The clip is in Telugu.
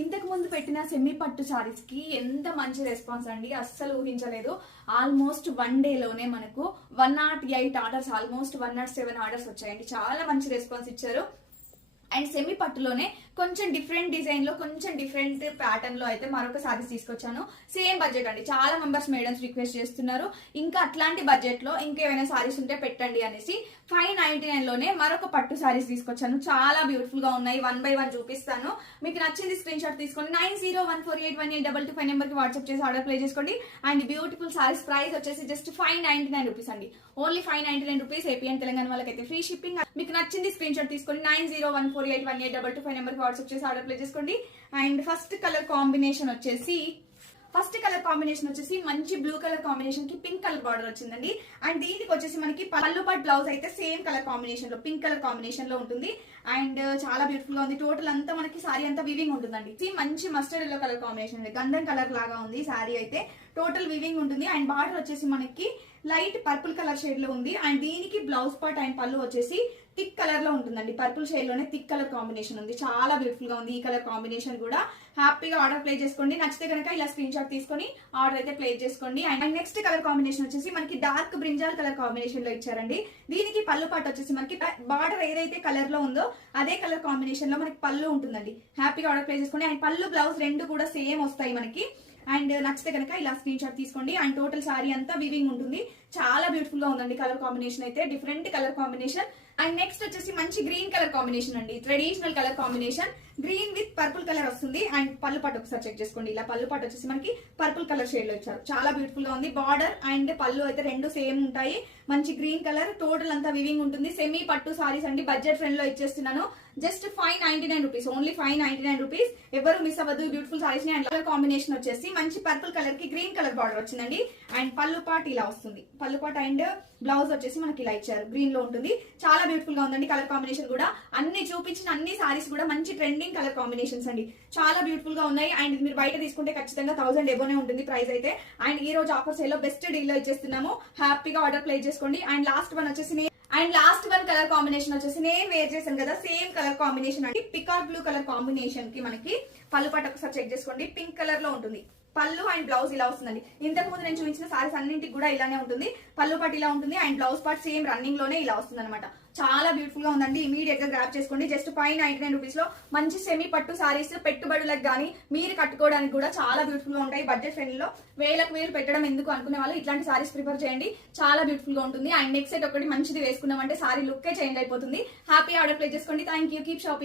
ఇంతకు ముందు పెట్టిన సెమీ పట్టు సారీస్ కి ఎంత మంచి రెస్పాన్స్ అండి, అస్సలు ఊహించలేదు. ఆల్మోస్ట్ 1 డే లోనే మనకు 108 ఆర్డర్స్, ఆల్మోస్ట్ 107 ఆర్డర్స్ వచ్చాయండి. చాలా మంచి రెస్పాన్స్ ఇచ్చారు. అండ్ సెమీ పట్టులోనే కొంచెం డిఫరెంట్ డిజైన్ లో, కొంచెం డిఫరెంట్ ప్యాటర్న్ లో అయితే మరొక సారీస్ తీసుకొచ్చాను. సేమ్ బడ్జెట్ అండి. చాలా మెంబర్స్ మేడమ్స్ రిక్వెస్ట్ చేస్తున్నారు, ఇంకా అట్లాంటి బడ్జెట్ లో ఇంకేమైనా సారీస్ ఉంటే పెట్టండి అనేసి 599 లోనే మరొక పట్టు సారీస్ తీసుకొచ్చాను. చాలా బ్యూటిఫుల్ గా ఉన్నాయి. 1 by 1 చూపిస్తాను. మీకు నచ్చింది స్క్రీన్ షాట్ తీసుకోండి. 9014818225 నెంబర్ కి వాట్సాప్ చేసి ఆర్డర్ ప్లే చేసుకోండి. అండ్ బ్యూటిఫుల్ సారీస్ ప్రైస్ వచ్చేసి జస్ట్ 599 రూపీస్ అండి. Only 599 rupees. AP and Telangana వాళ్ళకైతే ఫ్రీ షిప్పింగ్. మీకు నచ్చింది స్క్రీన్ షాట్ తీసుకోండి. 9014818225 నెంబర్ కి వాట్సాప్ చేసి ఆర్డర్ ప్లే చేసుకోండి. అండ్ ఫస్ట్ కలర్ కాంబినేషన్ వచ్చేసి మంచి బ్లూ కలర్ కాంబినేషన్ కి పింక్ కలర్ బార్డర్ వచ్చిందండి. అండ్ దీనికి వచ్చేసి మనకి పళ్ళు పాటు బ్లౌజ్ అయితే సేమ్ కలర్ కాంబినేషన్ లో, పింక్ కలర్ కాంబినేషన్ లో ఉంటుంది. అండ్ చాలా బ్యూటిఫుల్ గా ఉంది. టోటల్ అంతా మనకి సారీ అంతా వివింగ్ ఉంటుందండి. మంచి మస్టర్డ్ ఎల్లో కలర్ కాంబినేషన్ అండి, గంధం కలర్ లాగా ఉంది సారీ అయితే. టోటల్ వివింగ్ ఉంటుంది. అండ్ బార్డర్ వచ్చేసి మనకి లైట్ పర్పుల్ కలర్ షేడ్ లో ఉంది. అండ్ దీనికి బ్లౌజ్ పార్ట్ అండ్ పళ్ళు వచ్చేసి థిక్ కలర్ లో ఉంటుందండి. పర్పుల్ షేడ్ లోనే థిక్ కలర్ కాంబినేషన్ ఉంది. చాలా బ్యూటిఫుల్ గా ఉంది ఈ కలర్ కాంబినేషన్ కూడా. హ్యాపీగా ఆర్డర్ ప్లేస్ చేసుకోండి. నచ్చితే కనుక ఇలా స్క్రీన్ షాట్ తీసుకొని ఆర్డర్ అయితే ప్లేస్ చేసుకోండి. అండ్ నెక్స్ట్ కలర్ కాంబినేషన్ వచ్చేసి మనకి డార్క్ బ్రింజాల్ కలర్ కాంబినేషన్ లో ఇచ్చారండి. దీనికి పళ్ళు పాటు వచ్చేసి మనకి బార్డర్ ఏదైతే కలర్ లో ఉందో అదే కలర్ కాంబినేషన్ లో మనకి పళ్ళు ఉంటుందండి. హ్యాపీగా ఆర్డర్ ప్లేస్ చేసుకోండి. అండ్ పళ్ళు బ్లౌజ్ రెండు కూడా సేమ్ వస్తాయి మనకి. అండ్ నచ్చితే కనుక ఇలా స్క్రీన్ షాట్ తీసుకోండి. అండ్ టోటల్ సారీ అంతా వివింగ్ ఉంటుంది. చాలా బ్యూటిఫుల్ గా ఉందండి కలర్ కాంబినేషన్ అయితే, different colour combination. And next వచ్చేసి మంచి గ్రీన్ కలర్ కాంబినేషన్ అండి, traditional colour combination. Green with purple colour వస్తుంది. అండ్ పళ్ళు పాటు ఒకసారి చెక్ చేసుకోండి. ఇలా పళ్ళు పాటు వచ్చేసి మనకి పర్పుల్ కలర్ షేడ్ లో ఇచ్చారు. చాలా బ్యూటిఫుల్ గా ఉంది. బార్డర్ అండ్ పళ్ళు అయితే రెండు సేమ్ ఉంటాయి. మంచి గ్రీన్ కలర్, టోటల్ అంతా వివింగ్ ఉంటుంది. సెమీ పట్టు సారీస్ అండి, బడ్జెట్ ఫ్రెండ్ లో ఇచ్చేస్తున్నాను. Just 599 rupees, only 599 rupees. ఎవరు మిస్ అవ్వదు బ్యూటిఫుల్ సారీస్ ని. అండ్ కలర్ కాంబినేషన్ వచ్చేసి మంచి పర్పుల్ కలర్ కి గ్రీన్ కలర్ బార్డర్ వచ్చిందండి. అండ్ పళ్ళు పాటు ఇలా వస్తుంది. పళ్ళు పాటు అండ్ బ్లౌజ్ వచ్చేసి మనకి ఇలా ఇచ్చారు, గ్రీన్ లో ఉంటుంది. చాలా బ్యూటిఫుల్ గా ఉందండి కలర్ కాంబినేషన్ కూడా. అన్ని చూపించిన అన్ని సారీస్ కూడా మంచి ట్రెండింగ్ కలర్ కాంబినేషన్స్ అండి. చాలా బ్యూటిఫుల్ గా ఉన్నాయి. అండ్ మీరు బయట తీసుకుంటే ఖచ్చితంగా 1000 ఎబోనే ఉంటుంది ప్రైస్ అయితే. అండ్ ఈ రోజు ఆఫర్స్ లో బెస్ట్ డీల్ లో ఇచ్చేస్తున్నాము. హ్యాపీగా ఆర్డర్ ప్లేస్ చేసుకోండి. And last one colour combination వచ్చేసి నేను వేర్ చేశాను కదా, సేమ్ కలర్ కాంబినేషన్ అండి. పికాక్ బ్లూ కలర్ కాంబినేషన్ కి మనకి పళ్ళు పాటు ఒకసారి చెక్ చేసుకోండి. పింక్ కలర్ లో ఉంటుంది. పళ్ళు అండ్ బ్లౌజ్ ఇలా వస్తుందండి. ఇంతకు ముందు నేను చూపించిన సారీస్ అన్నింటికి కూడా ఇలానే ఉంటుంది. పళ్ళు పాటు ఇలా ఉంటుంది. And blouse part same running లోనే ఇలా వస్తుంది అనమాట. చాలా బ్యూటిఫుల్ గా ఉందండి. ఇమీడియట్ గా గ్రాప్ చేసుకోండి. జస్ట్ 599 రూపీస్ లో మంచి సెమీ పట్టు సారీస్ పెట్టుబడులకు గానీ మీరు కట్టుకోవడానికి కూడా చాలా బ్యూటిఫుల్ గా ఉంటాయి. బడ్జెట్ ఫ్రెండ్ లో వేలు పెట్టడం ఎందుకు అనుకునే వాళ్ళు ఇట్లాంటి సారీస్ ప్రిఫర్ చేయండి. చాలా బ్యూటిఫుల్ గా ఉంటుంది. అండ్ నెక్స్ట్ సెట్ ఒకటి మంచిది వేసుకున్నామంటే సారీ లుక్కే చేంజ్ అయిపోతుంది. హ్యాపీ ఆర్డర్ ప్లేస్ చేసుకోండి. Thank you. Keep shopping.